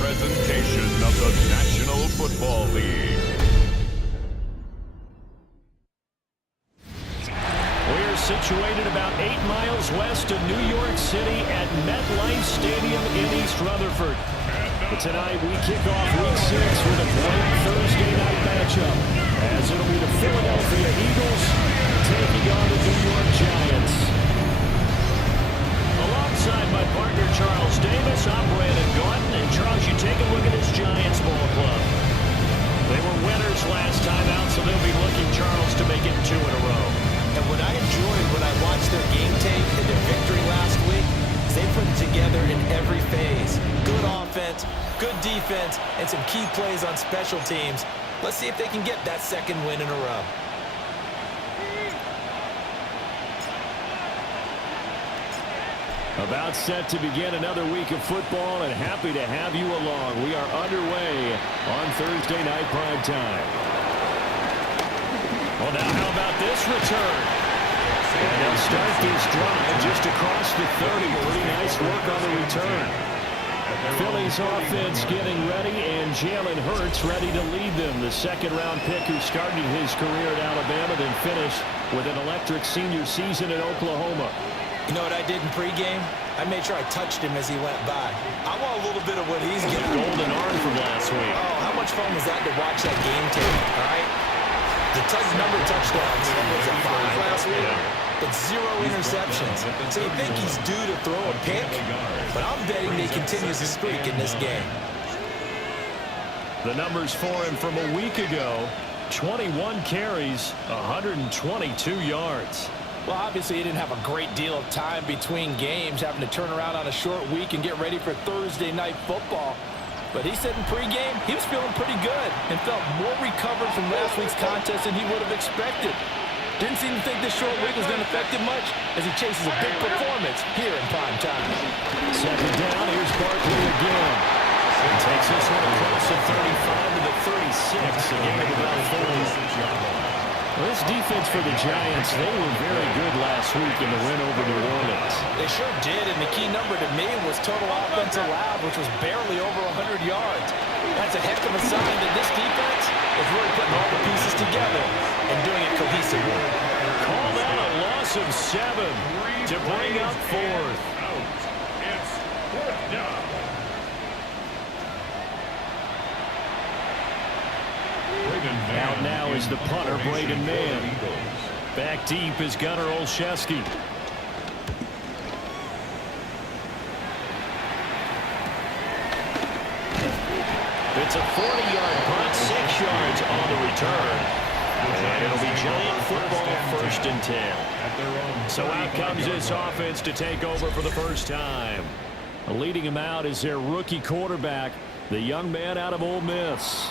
Presentation of the National Football League. We're situated about 8 miles west of New York City at MetLife Stadium in East Rutherford. But tonight we kick off Week 6 with a great Thursday night matchup, as it'll be the Philadelphia Eagles taking on the New York Giants. Alongside my partner Charles Davis, I'm Brandon Gordon. And Charles, you take a look at this Giants ball club. They were winners last time out, so they'll be looking, Charles, to make it 2 in a row. And what I enjoyed when I watched their game tape and their victory last week is they put it together in every phase. Good offense, good defense, and some key plays on special teams. Let's see if they can get that second win in a row. About set to begin another week of football, and happy to have you along. We are underway on Thursday night prime time. Well, now how about this return? And they'll start this drive just across the 30. Pretty nice work on the return. Philly's offense getting ready, and Jalen Hurts ready to lead them. The second-round pick who started his career at Alabama, then finished with an electric senior season at Oklahoma. You know what I did in pregame? I made sure I touched him as he went by. I want a little bit of what he's getting. Golden arm from last week. Oh, how much fun was that to watch that game tape, all right? The number of touchdowns, was it 5 last week? But 0 interceptions. So you think he's due to throw a pick? But I'm betting he continues his streak in this game. The numbers for him from a week ago: 21 carries, 122 yards. Well, obviously he didn't have a great deal of time between games, having to turn around on a short week and get ready for Thursday night football. But he said in pregame he was feeling pretty good and felt more recovered from last week's contest than he would have expected. Didn't seem to think this short week was going to affect him much as he chases a big performance here in prime time. Second down, here's Barkley again. He takes this one across the 35 to the 36. A game of about 4. Well, this defense for the Giants, they were very good last week in the win over New Orleans. They sure did, and the key number to me was total offense allowed, which was barely over 100 yards. That's a heck of a sign that this defense is really putting all the pieces together and doing it cohesively. Call that a loss of 7 to bring up 4th. It's 4th down. Out now is the punter, Braden Mann. Back deep is Gunnar Olszewski. It's a 40-yard punt, 6 yards on the return. And it'll be Giant football, 1st and 10. So out comes this offense to take over for the first time. Leading him out is their rookie quarterback, the young man out of Ole Miss.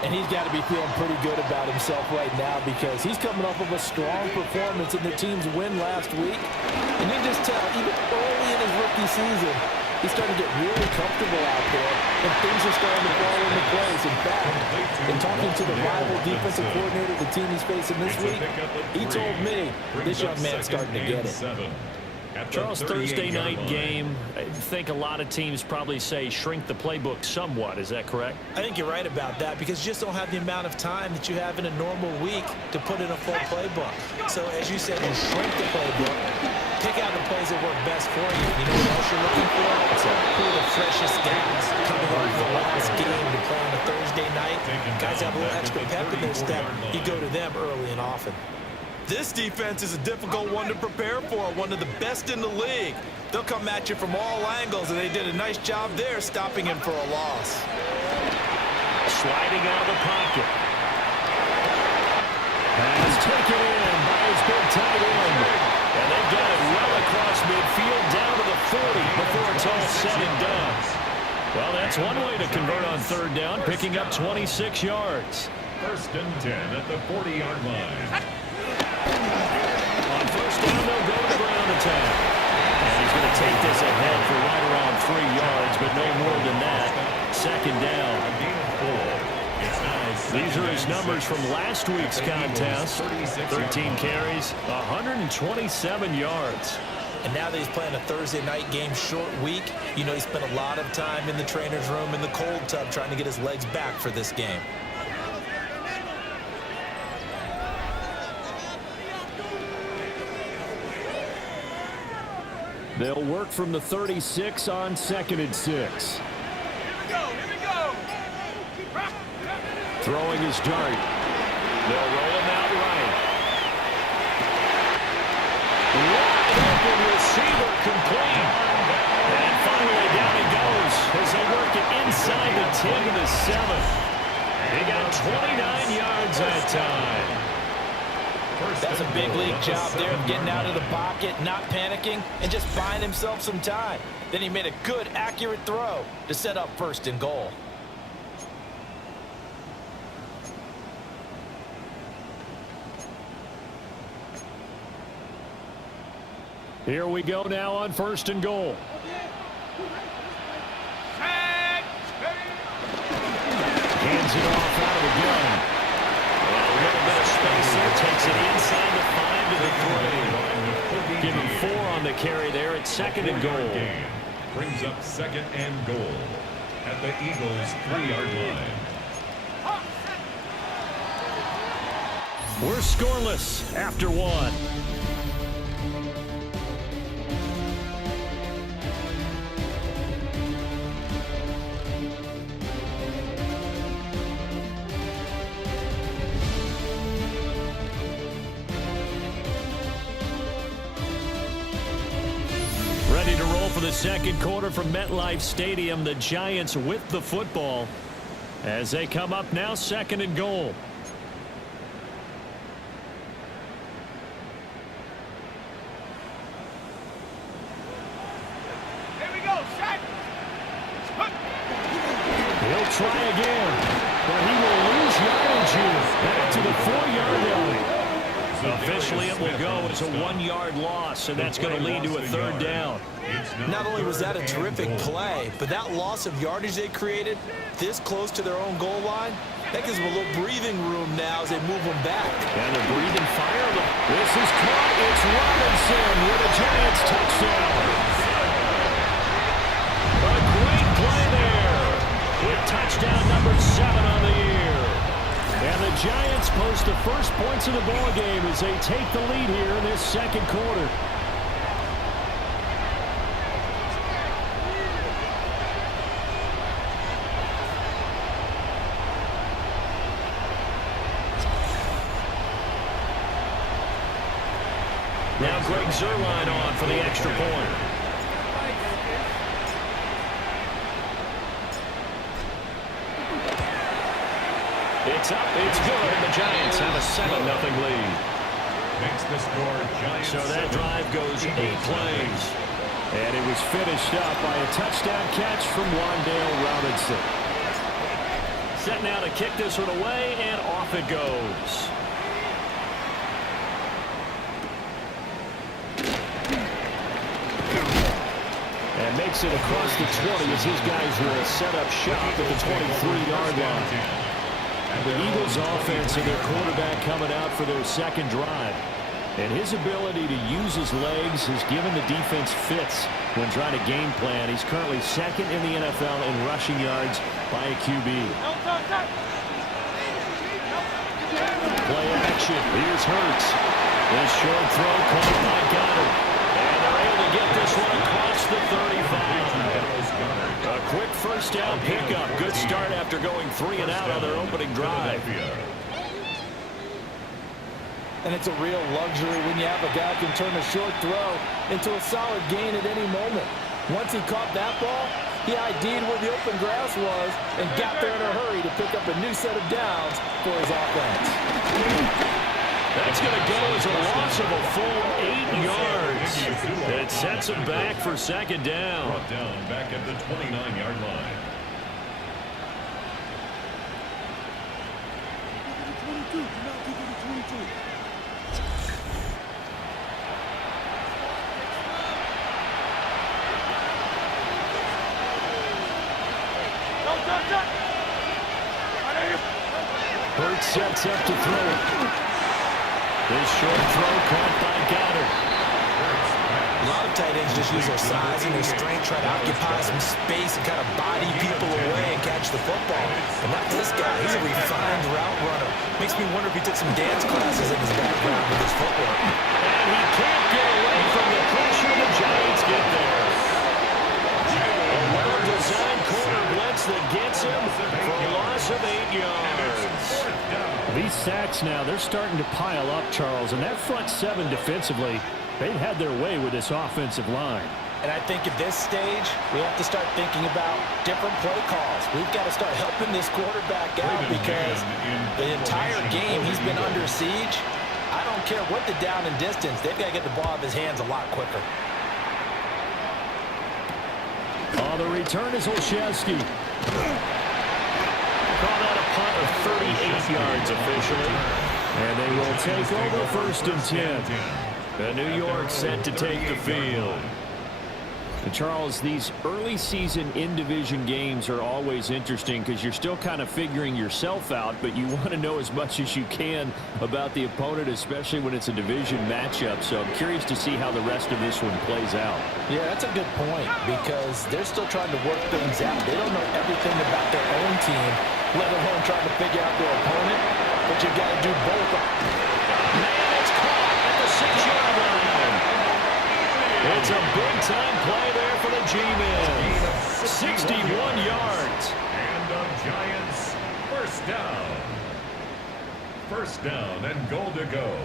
And he's got to be feeling pretty good about himself right now because he's coming off of a strong performance in the team's win last week. And you can just tell, even early in his rookie season, he's starting to get really comfortable out there, and things are starting to fall into place. In fact, in talking to the rival defensive coordinator, the team he's facing this week, he told me this young man's starting to get it. Charles, Thursday night game, I think a lot of teams probably say shrink the playbook somewhat. Is that correct? I think you're right about that because you just don't have the amount of time that you have in a normal week to put in a full playbook. So as you said, you shrink the playbook, pick out the plays that work best for you. You know what else you're looking for? Who are the freshest guys coming off the last game to play on a Thursday night? Guys have a little extra pep in their step. You go to them early and often. This defense is a difficult one to prepare for, one of the best in the league. They'll come at you from all angles, and they did a nice job there stopping him for a loss. Sliding out of the pocket. Pass taken in by his big tight end. And they've got it well across midfield down to the 40 before it's all said and done. Well, that's one way to convert on third down, picking up 26 yards. 1st and 10 at the 40-yard line. On first down, they'll go to the ground attack. And he's going to take this ahead for right around 3 yards, but no more than that. 2nd down. These are his numbers from last week's contest. 13 carries, 127 yards. And now that he's playing a Thursday night game, short week, you know he spent a lot of time in the trainer's room in the cold tub trying to get his legs back for this game. They'll work from the 36 on 2nd and 6. Here we go. Throwing his dart. They'll roll him out right. Wide open receiver complete. And finally down he goes as they work it inside the 10 to the 7. He got 29 yards that time. That's a big league job there of getting out of the pocket, not panicking, and just buying himself some time. Then he made a good, accurate throw to set up 1st and goal. Here we go now on 1st and goal. Hands it off out of the gun. A little bit of space there. Takes it inside the 5 to the 3. Give him 4 on the carry there at 2nd and goal. Brings up 2nd and goal at the Eagles' 3-yard line. We're scoreless after 1. Ready to roll for the 2nd quarter from MetLife Stadium. The Giants with the football as they come up now 2nd and goal. Here we go, set. He'll try again, but he will lose yardage here. Back to the 4-yard line. Officially, it will go as a 1-yard loss, and that's going to lead to a 3rd down. Not only was that a terrific play, but that loss of yardage they created this close to their own goal line, that gives them a little breathing room now as they move them back. And they're breathing fire. This is caught. It's Robinson with a Giants touchdown. A great play there with touchdown number 7 on the year. And the Giants post the first points of the ball game as they take the lead here in this 2nd quarter. Now Greg Zuerlein on for the extra point. It's up, it's good, and the Giants have a 7-0 lead. Makes the score Giants. So that drive goes 8 plays. And it was finished up by a touchdown catch from Wan'Dale Robinson. set now to kick this one away, and off it goes. And makes it across the 20 as his guys will set up shop at the 23-yard line. The Eagles offense and their quarterback coming out for their second drive. And his ability to use his legs has given the defense fits when trying to game plan. He's currently second in the NFL in rushing yards by a QB. Play action. Here's Hurts. This short throw caught by Goddard. And they're able to get this one across the 35. A quick first down pickup. Good start after going 3 and out on their opening drive. And it's a real luxury when you have a guy who can turn a short throw into a solid gain at any moment. Once he caught that ball, he ID'd where the open grass was and got there in a hurry to pick up a new set of downs for his offense. That's going to go as a loss of a full 8 yards. It sets him back for second down. Brought down back at the 29-yard line. Hurts sets up to throw it. This short throw caught by Goddard. A lot of tight ends just use their size and their strength, try to occupy some space and kind of body people away and catch the football. But not this guy. He's a refined route runner. Makes me wonder if he took some dance classes in his background with his footwork. And he can't get away from the pressure. The Giants get there. A well-designed corner blitz that gets him for a loss of 8 yards. These sacks now, they're starting to pile up, Charles. And that front seven defensively, they've had their way with this offensive line. And I think at this stage, we have to start thinking about different play calls. We've got to start helping this quarterback out because the entire game he's been under siege. I don't care what the down and distance. They've got to get the ball out of his hands a lot quicker. The return is Olszewski. Called out a punt of 38 yards officially. And they will take over first and 10. The New York set to take the field. And Charles, these early season in-division games are always interesting because you're still kind of figuring yourself out, but you want to know as much as you can about the opponent, especially when it's a division matchup. So I'm curious to see how the rest of this one plays out. Yeah, that's a good point because they're still trying to work things out. They don't know everything about their own team, let alone trying to figure out their opponent, but you've got to do both. Man, it's caught at the 6-yard line. It's a big-time play there for the G-Men. 61 yards. And the Giants first down. First down and goal to go.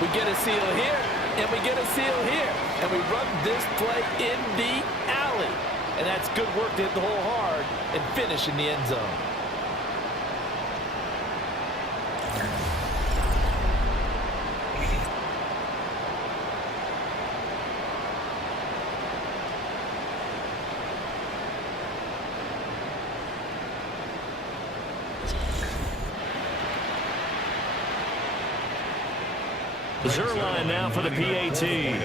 We get a seal here, and we get a seal here. And we run this play in the alley. And that's good work to hit the hole hard and finish in the end zone. Zerline now for the PAT. And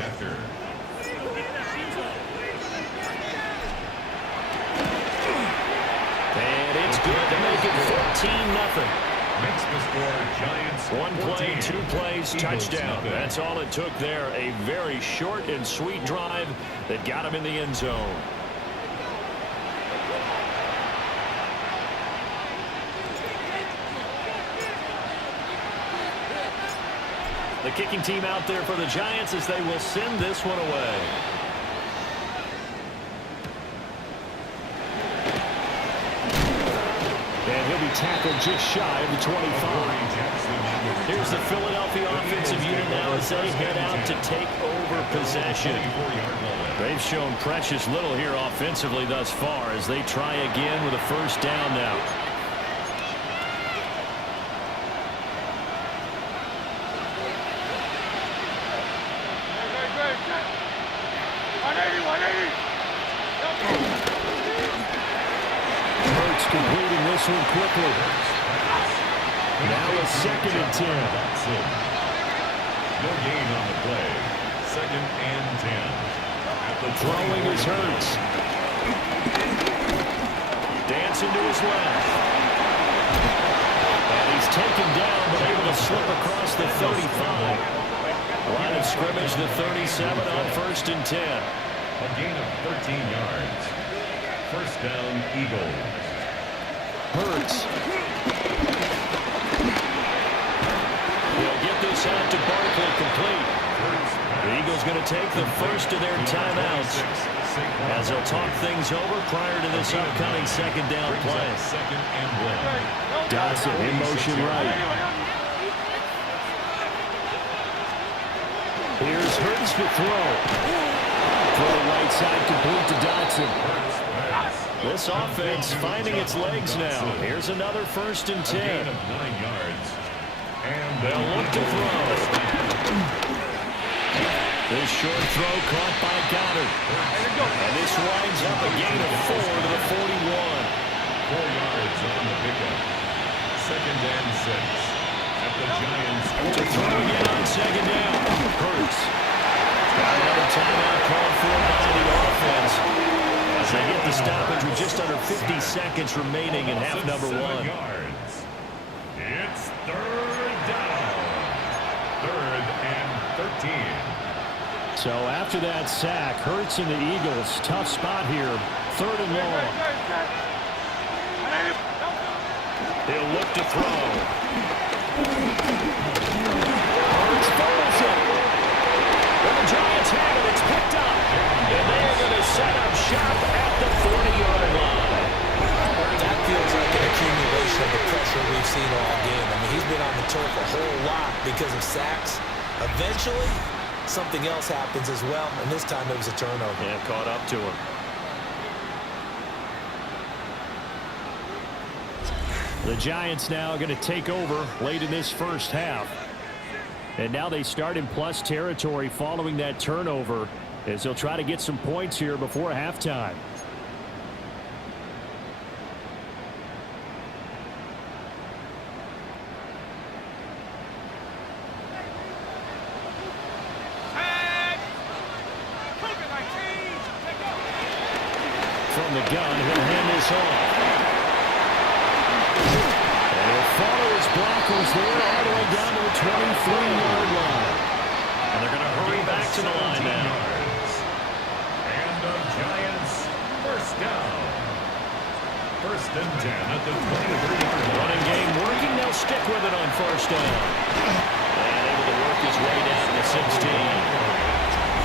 it's good to make it 14-0. Makes the score Giants. 1 play, 14, 2 plays, touchdown. nothing. That's all it took there. A very short and sweet drive that got him in the end zone. The kicking team out there for the Giants as they will send this one away. And he'll be tackled just shy of the 25. Here's the Philadelphia offensive unit now as they head out to take over possession. They've shown precious little here offensively thus far as they try again with a first down now. Hurts completing this one quickly. Now a 2nd and 10. No gain on the play. 2nd and 10. Throwing is Hurts. Dancing to his left. And he's taken down, but able to slip across the 35. Line of scrimmage, the 37 on 1st and 10. A gain of 13 yards. First down, Eagles. Hurts. He'll get this out to Barkley complete. The Eagles going to take the first of their timeouts as they'll talk things over prior to this upcoming 2nd down play. Dotson in motion right. Here's Hurts to throw. Throw right side complete to Dotson. This offense finding its legs now. Here's another 1st and 10. A gain of 9 yards. And they'll look to throw. This short throw caught by Goddard. And this winds up a gain of 4 to the 41. 4 yards on the pickup. 2nd and 6. At the Giants. To throw again on 2nd down. Hurts. Got another timeout called for by the offense. As they get the stoppage with just under 50 seconds remaining in half number 1. Yards. It's 3rd down. 3rd and 13. So after that sack, Hurts and the Eagles, tough spot here. 3rd and long. He'll look to throw. Hurts fumbles it. And the Giants have it. It's picked up. And they're going to set up shop at the 40-yard line. That feels like an accumulation of the pressure we've seen all game. I mean, he's been on the turf a whole lot because of sacks. Eventually, something else happens as well, and this time it was a turnover. Yeah, caught up to him. The Giants now going to take over late in this first half. And now they start in plus territory following that turnover as they'll try to get some points here before halftime. From the gun, he'll hand this off. And he'll follow his blockers there all the way down to the 23-yard line. And they're going to hurry back to the line now. And the Giants first down. 1st and 10 at the 23-yard line. Running game working. They'll stick with it on 1st down. And able to work his way down to 16.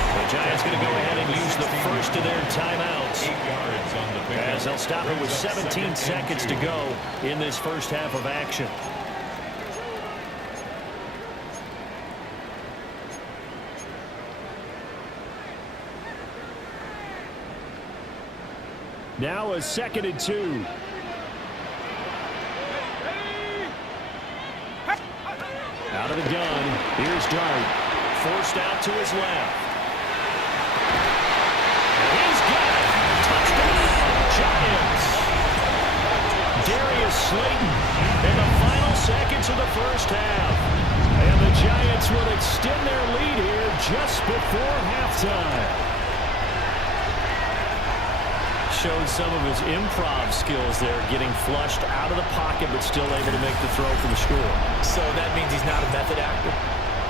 The Giants going to go ahead and use the first of their timeouts. 8 yards on the pick. As they'll stop it with 17 seconds to go in this first half of action. Now a 2nd and 2. Out of the gun. Here's Dart. Forced out to his left. He's got it. Touchdown, Giants. Darius Slayton in the final seconds of the first half. And the Giants will extend their lead here just before halftime. Showed some of his improv skills there, getting flushed out of the pocket but still able to make the throw for the score. So that means he's not a method actor?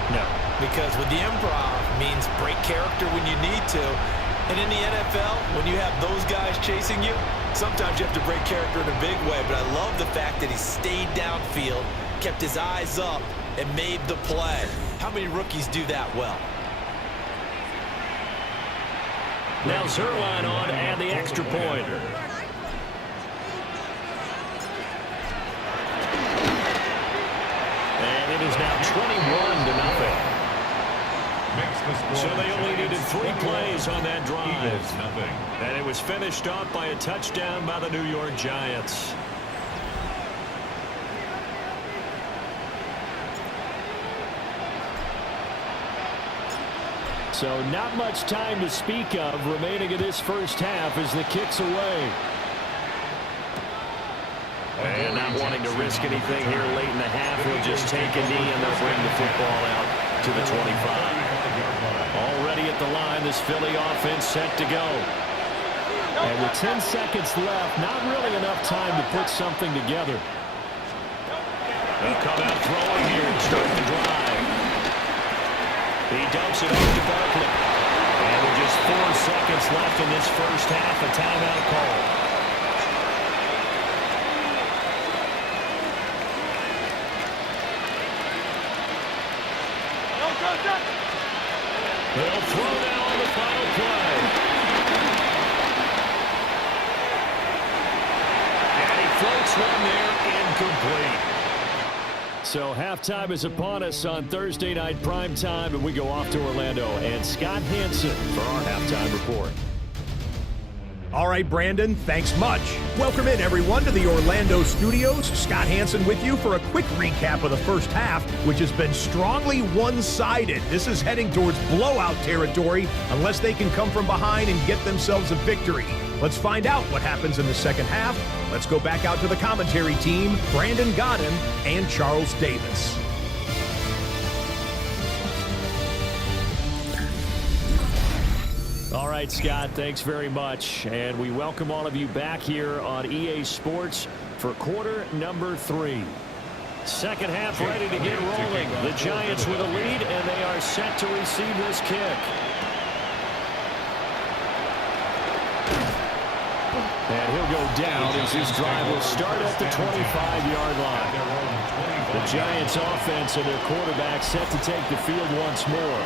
No. Because with the improv means break character when you need to. And in the NFL, when you have those guys chasing you, sometimes you have to break character in a big way. But I love the fact that he stayed downfield, kept his eyes up, and made the play. How many rookies do that well? Now Zerline on and the extra point. And it is now 21-0. So they only needed 3 plays on that drive. And it was finished off by a touchdown by the New York Giants. So not much time to speak of remaining in this first half as the kick's away. And not wanting to risk anything here late in the half, he'll just take a knee and they'll bring the football out to the 25. Already at the line, this Philly offense set to go. And with 10 seconds left, not really enough time to put something together. They'll come out throwing here to start the drive. He dumps it off to Barkley. And with just 4 seconds left in this first half, a timeout call. They'll throw now on the final play. And he floats one there, incomplete. So halftime is upon us on Thursday night primetime, and we go off to Orlando. And Scott Hansen for our halftime report. All right, Brandon, thanks much. Welcome in, everyone, to the Orlando studios. Scott Hansen with you for a quick recap of the first half, which has been strongly one-sided. This is heading towards blowout territory unless they can come from behind and get themselves a victory. Let's find out what happens in the second half. Let's go back out to the commentary team, Brandon Godden and Charles Davis. All right, Scott, thanks very much. And we welcome all of you back here on EA Sports for quarter number 3. Second half ready to get rolling. The Giants with a lead, and they are set to receive this kick. And he'll go down as this drive will start at the 25-yard line. The Giants offense and their quarterback set to take the field once more.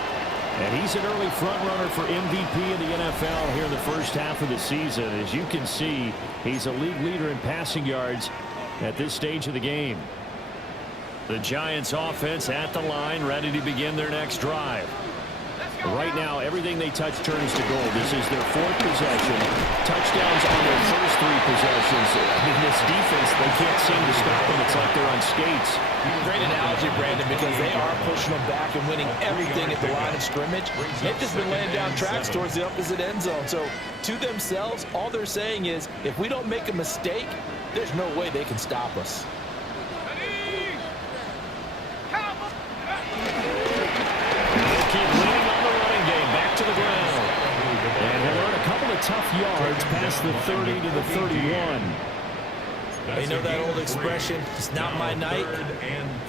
And he's an early front-runner for MVP in the NFL here in the first half of the season. As you can see, he's a league leader in passing yards at this stage of the game. The Giants offense at the line, ready to begin their next drive. Right now, everything they touch turns to gold. This is their 4th possession. Touchdowns on their first 3 possessions. I mean, this defense, they can't seem to stop them. It's like they're on skates. Great analogy, Brandon, because they are pushing them back and winning everything at the line of scrimmage. They've just been laying down tracks towards the opposite end zone. So, to themselves, all they're saying is, if we don't make a mistake, there's no way they can stop us. To the ground. And he'll earn a couple of tough yards past the 30 to the 31. You know that old expression, it's not my night?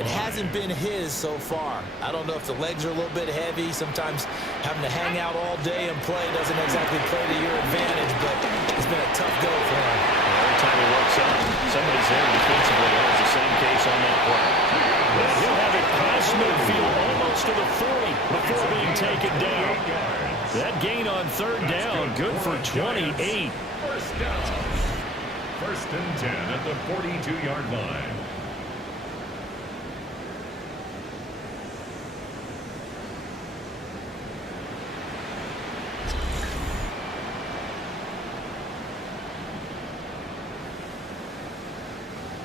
It hasn't been his so far. I don't know if the legs are a little bit heavy. Sometimes having to hang out all day and play doesn't exactly play to your advantage, but it's been a tough go for him. Every time he works out, somebody's there defensively. That was the same case on that play. And he'll have it past midfield almost to the 40 before being taken down. That gain on 3rd down, good for 28. First down. 1st and 10 at the 42-yard line.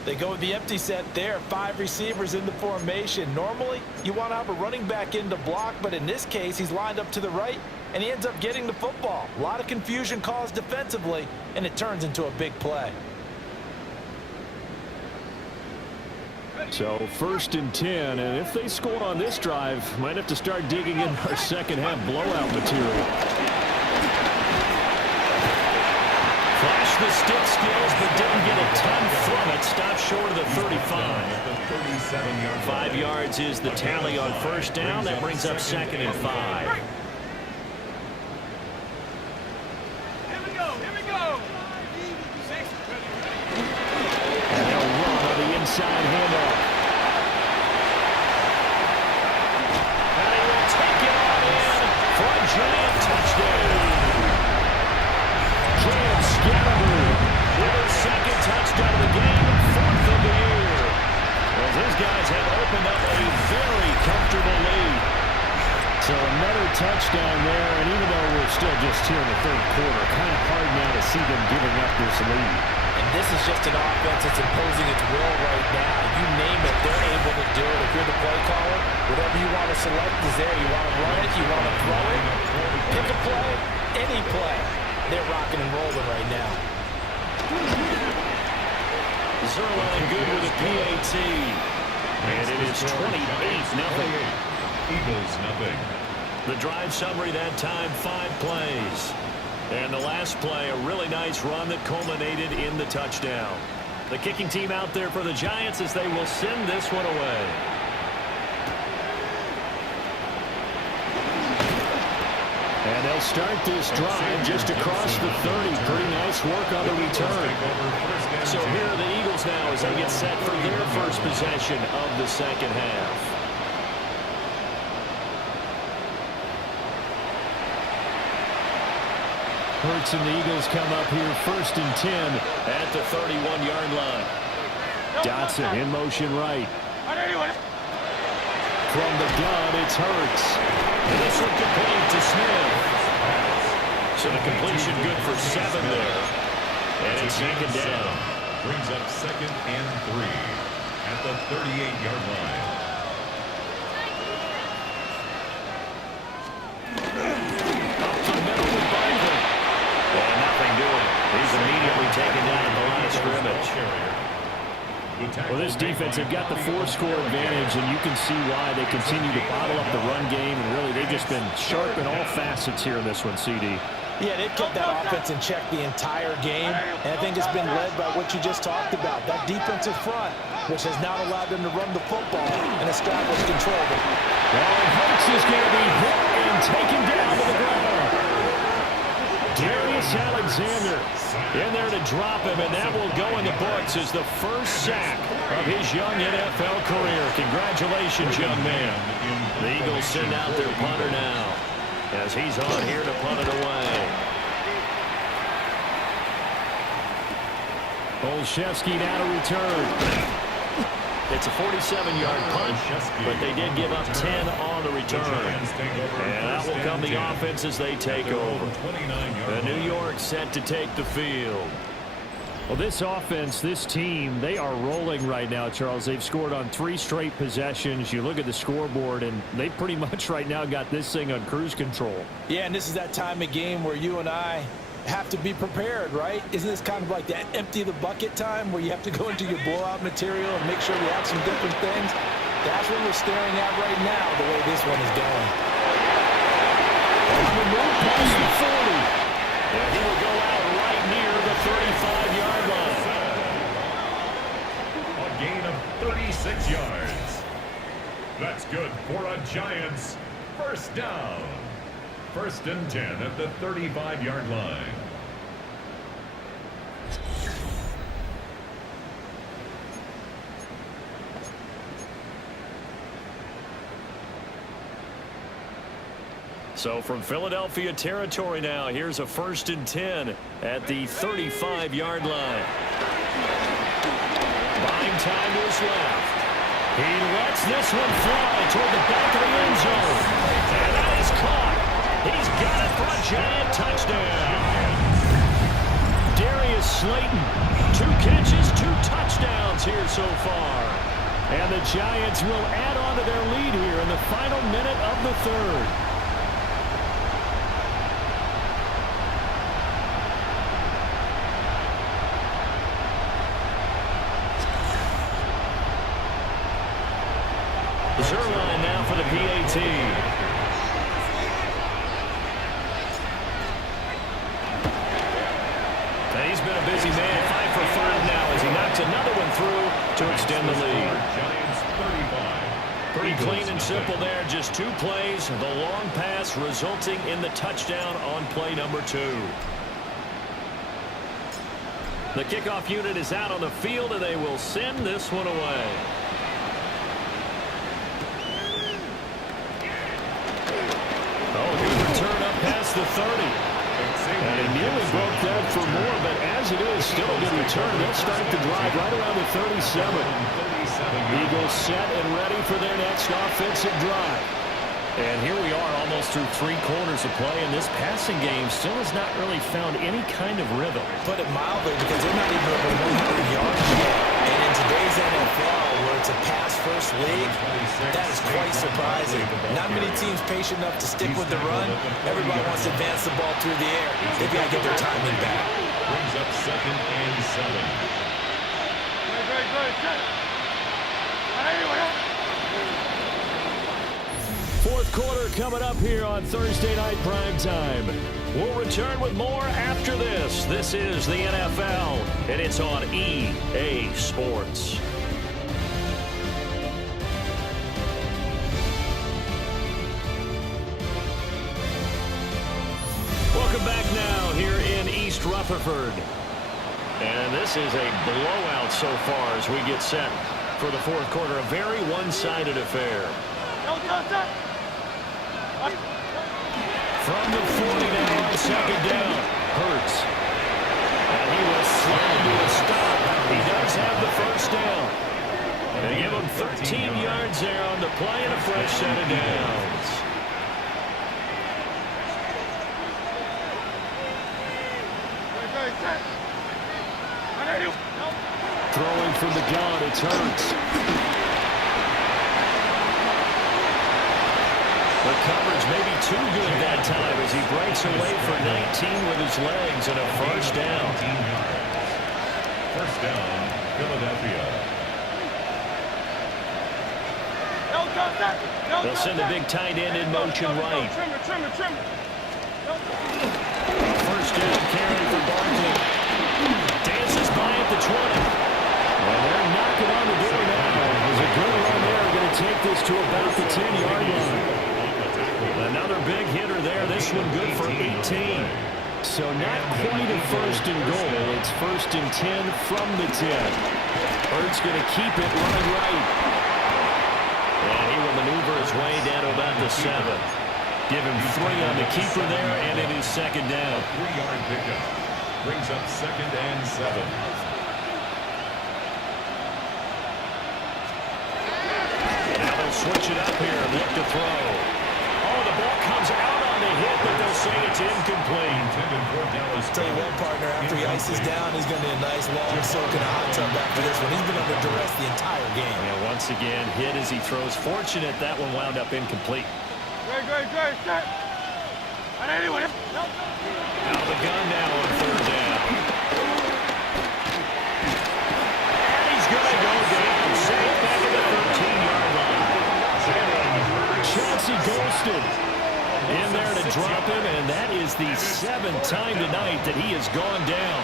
They go with the empty set there. 5 receivers in the formation. Normally, you want to have a running back in to block, but in this case, he's lined up to the right, and he ends up getting the football. A lot of confusion caused defensively, and it turns into a big play. So 1st and 10, and if they score on this drive, might have to start digging in our second half blowout material. Flashed the stick skills, but didn't get a ton from it. Stopped short of the 35. 5 yards is the tally on 1st down. That brings up 2nd and 5. And they'll run on the inside handoff. as his guys have opened up a very comfortable lead. So another touchdown there, and even though we're still just here in the third quarter, kind of hard now to see them giving up this lead. And this is just an offense that's imposing its will right now. You name it, they're able to do it. If you're the play caller, whatever you want to select is there. You want to run it, you want to throw it, pick a play, any play. They're rocking and rolling right now. Zerline good with a PAT. And it is 28-0. Eagles nothing. The drive summary that time, 5 plays. And the last play, a really nice run that culminated in the touchdown. The kicking team out there for the Giants as they will send this one away. And they'll start this drive just across the 30. Pretty nice work on the return. So here are the Eagles now as they get set for their first possession of the second half. Hurts and the Eagles come up here 1st and 10 at the 31-yard line. Dotson in motion right. From the gun, it's Hurts. And this one complete to Smith. So the completion good for 7 there. And it's second down. Brings up 2nd and 3 at the 38-yard line. He's immediately taken down at the line of scrimmage. Well, this defense, they've got the 4-score advantage, and you can see why they continue to bottle up the run game, and really they've just been sharp in all facets here in this one, CD. Yeah, they've kept that offense in check the entire game, and I think it's been led by what you just talked about, that defensive front, which has now allowed them to run the football and establish control. Well, Hurts is going to be hit and taken down to the ground. Darius Alexander in there to drop him, and that will go in the books as the first sack of his young NFL career. Congratulations, young man. The Eagles send out their punter now as he's on here to punt it away. Olszewski now to return. It's a 47-yard punt, but they did give up 10 on the return. And that will come the offense as they take over. And New York set to take the field. Well, this offense, this team, they are rolling right now, Charles. They've scored on 3 straight possessions. You look at the scoreboard, and they pretty much right now got this thing on cruise control. Yeah, and this is that time of game where you and I have to be prepared, right? Isn't this kind of like that empty the bucket time where you have to go into your blowout material and make sure we have some different things? That's what we're staring at right now, the way this one is going. On the move past the 40. And he will go out right near the 35-yard line. A gain of 36 yards. That's good for a Giants first down. 1st and 10 at the 35-yard line. So from Philadelphia territory now, here's a 1st and 10 at the 35-yard line. Buying time to his left. He lets this one fly toward the back of the end zone. And that is caught. He's got it for a Giant touchdown. Darius Slayton, 2 catches, 2 touchdowns here so far. And the Giants will add on to their lead here in the final minute of the 3rd. Zerline now for the PAT. And he's been a busy man, 5 for 5 now as he knocks another one through to extend the lead. Giants 35. Pretty clean and simple there, just 2 plays. The long pass resulting in the touchdown on play number 2. The kickoff unit is out on the field, and they will send this one away. Oh, good return up past the 30. And he nearly broke that for more, but as yards. It is still a good return. They'll start the drive right around the 37. Eagles set and ready for their next offensive drive. And here we are almost through 3 quarters of play, and this passing game still has not really found any kind of rhythm. Put it mildly, because they're not even over 100 yards yet. And in today's NFL, where it's a pass-first league, that is quite surprising. Not many teams patient enough to stick with the run. Everybody wants to advance the ball through the air. They've got to get their timing back. Brings up 2nd and 7. Fourth quarter coming up here on Thursday Night Prime Time. We'll return with more after this. This is the NFL, and it's on EA Sports. Welcome back now here in East Rutherford. And this is a blowout so far as we get set for the fourth quarter. A very one-sided affair. From the 40 now on 2nd down. Hurts. And he will slide to a stop. He does have the first down. And they give him 13 yards there on the play and a fresh set of downs. Throwing from the gun, it's Hurts. The coverage may be too good that time as he breaks away for 19 with his legs and a first down. First down, Philadelphia. They'll send the big tight end in motion right. First down carry for Barkley. Dances by at the 20. And they're knocking on the door now. There's a good run there. Going to take this to about the 10-yard line. Another big hitter there. This one good for 18. So not quite a first and goal. It's 1st and 10 from the 10. Hurts going to keep it running right. And he will maneuver his way down to about the 7. Give him 3 on the keeper there, and it is 2nd down. 3-yard pickup. Brings up 2nd and 7. Now they'll switch it up here and look to throw. Oh, the ball comes out on the hit, but they'll say it's incomplete. Tell you what, partner, after he ices down, he's going to be a nice long soak in a hot tub after this one. He's been under duress the entire game. And once again, hit as he throws. Fortunate that one wound up incomplete. Out of the gun now on 3rd down. And he's going to go down. Safe back at the 13-yard line. Chauncey Golston in there to drop him, and that is the 7th time tonight that he has gone down.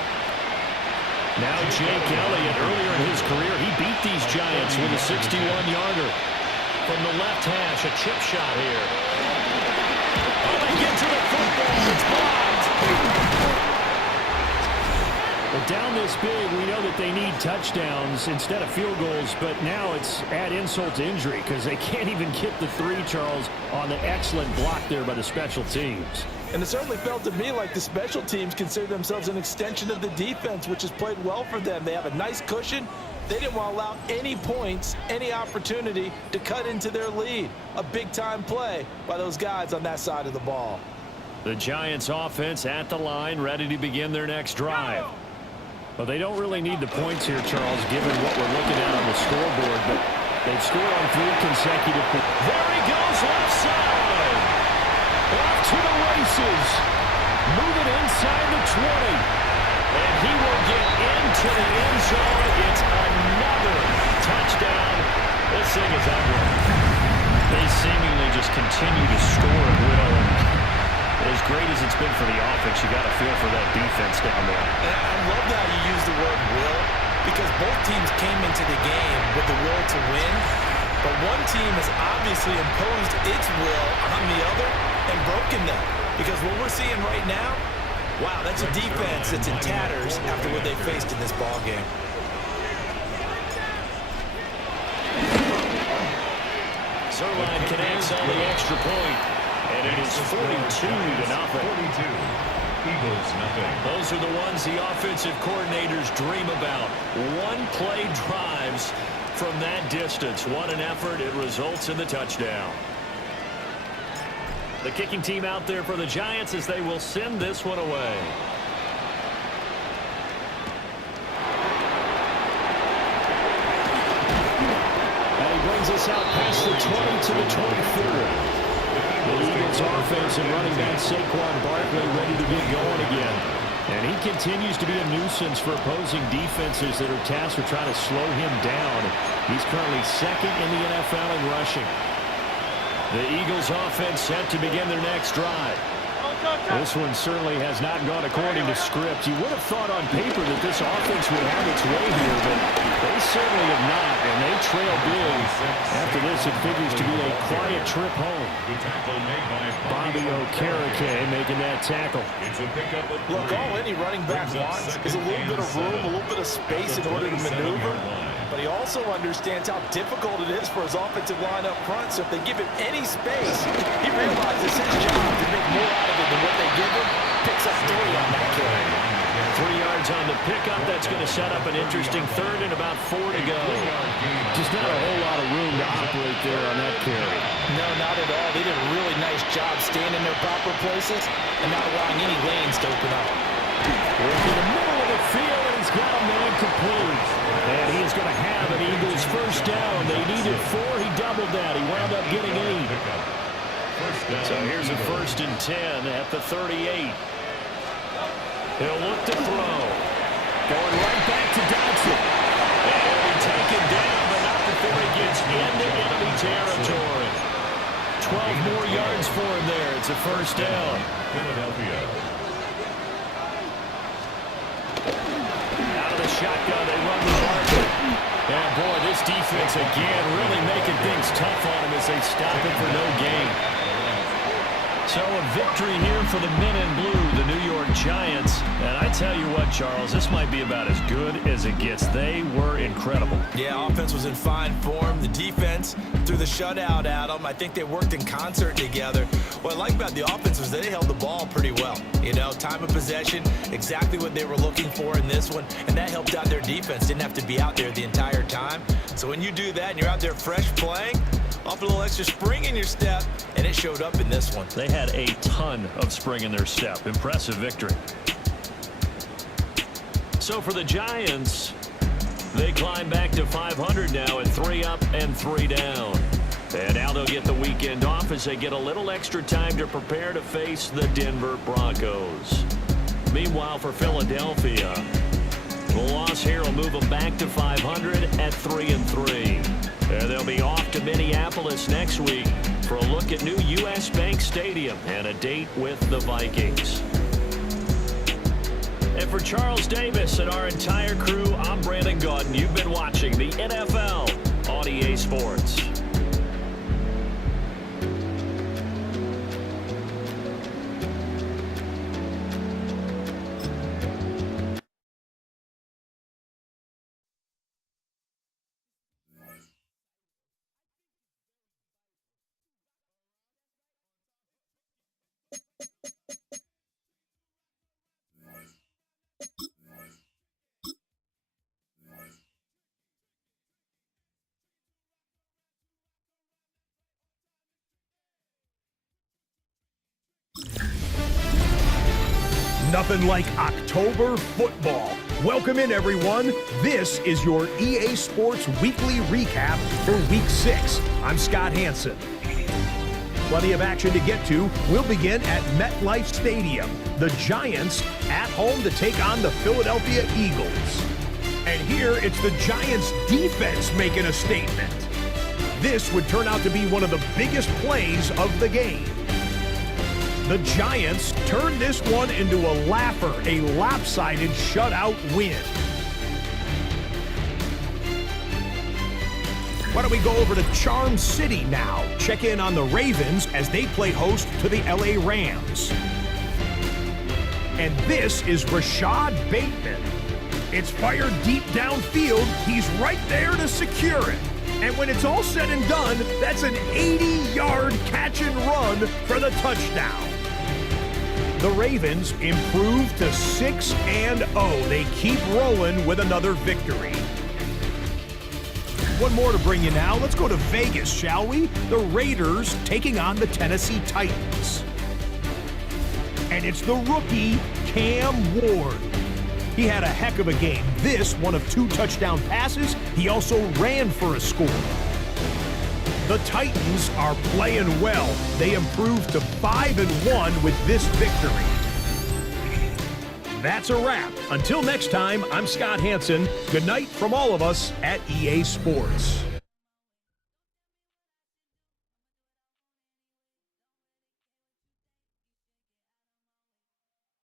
Now Jake Elliott, earlier in his career, he beat these Giants with a 61-yarder. From the left hash, a chip shot here. Oh, they get to the football. It's blocked. But down this big, we know that they need touchdowns instead of field goals, but now it's add insult to injury because they can't even get the 3, Charles, on the excellent block there by the special teams. And it certainly felt to me like the special teams consider themselves an extension of the defense, which has played well for them. They have a nice cushion. They didn't want to allow any points, any opportunity to cut into their lead. A big-time play by those guys on that side of the ball. The Giants offense at the line, ready to begin their next drive. Well, they don't really need the points here, Charles, given what we're looking at on the scoreboard, but they've scored on 3 consecutive. There he goes, left side. Off to the races. Moving inside the 20. And he will get into the end zone. It's another touchdown. This thing is ugly. They seemingly just continue to score at will. As great as it's been for the offense, you got to feel for that defense down there. And I love how you use the word will, because both teams came into the game with the will to win, but one team has obviously imposed its will on the other and broken them. Because what we're seeing right now, wow, that's a defense that's in tatters after what they faced in this ball game. Zerline connects on the extra point. And it is 42-0. 42. Eagles, nothing. Those are the ones the offensive coordinators dream about. One-play drives from that distance. What an effort. It results in the touchdown. The kicking team out there for the Giants as they will send this one away. And he brings us out past the 20 to the 24. The Eagles offense and running back Saquon Barkley ready to get going again. And he continues to be a nuisance for opposing defenses that are tasked with trying to slow him down. He's currently second in the NFL in rushing. The Eagles offense set to begin their next drive. This one certainly has not gone according to script. You would have thought on paper that this offense would have its way here, but they certainly have not, and they trail big. After this, it figures to be a quiet trip home. Bobby Okereke making that tackle. Look, all any running back wants is a little bit of room, a little bit of space in order to maneuver. But he also understands how difficult it is for his offensive line up front. So if they give him any space, he realizes his job to make more out of it than what they give him. Picks up 3 on that carry. 3 yards on the pickup. That's going to set up an interesting third and about 4 to go. Just not a whole lot of room to operate there on that carry. No, not at all. They did a really nice job staying in their proper places and not allowing any lanes to open up. Working in the middle of the field, and he's got a man complete. And he is going to have an Eagles first down. They needed 4. He doubled that. He wound up getting 8. So here's a 1st and 10 at the 38. He'll look to throw. Going right back to Dodson. And he'll be taken down, but not before he gets into enemy territory. 12 more yards for him there. It's a first down. Philadelphia. Out of the shotgun, they run the Barkley. And boy, this defense again really making things tough on him as they stop it for no gain. So a victory here for the men in blue, the New York Giants. And I tell you what, Charles, this might be about as good as it gets. They were incredible. Yeah, offense was in fine form. The defense threw the shutout at them. I think they worked in concert together. What I like about the offense was they held the ball pretty well. You know, time of possession, exactly what they were looking for in this one. And that helped out their defense. Didn't have to be out there the entire time. So when you do that and you're out there fresh playing, off a little extra spring in your step, and it showed up in this one. They had a ton of spring in their step. Impressive victory. So for the Giants, they climb back to 500 now at 3 up and 3 down. And now they'll get the weekend off as they get a little extra time to prepare to face the Denver Broncos. Meanwhile, for Philadelphia, the loss here will move them back to 500 at 3 and 3. And they'll be off to Minneapolis next week for a look at new U.S. Bank Stadium and a date with the Vikings. And for Charles Davis and our entire crew, I'm Brandon Gaudin. You've been watching the NFL on EA Sports. Nothing like October football. Welcome in, everyone. This is your EA Sports Weekly Recap for Week 6. I'm Scott Hansen. Plenty of action to get to. We'll begin at MetLife Stadium. The Giants at home to take on the Philadelphia Eagles. And here it's the Giants defense making a statement. This would turn out to be one of the biggest plays of the game. The Giants turned this one into a laugher, a lopsided shutout win. Why don't we go over to Charm City now? Check in on the Ravens as they play host to the LA Rams. And this is Rashad Bateman. It's fired deep downfield. He's right there to secure it. And when it's all said and done, that's an 80-yard catch and run for the touchdown. The Ravens improve to 6-0. They keep rolling with another victory. One more to bring you now. Let's go to Vegas, shall we? The Raiders taking on the Tennessee Titans. And it's the rookie, Cam Ward. He had a heck of a game. This, one of 2 touchdown passes. He also ran for a score. The Titans are playing well. They improved to 5-1 with this victory. That's a wrap. Until next time, I'm Scott Hansen. Good night from all of us at EA Sports.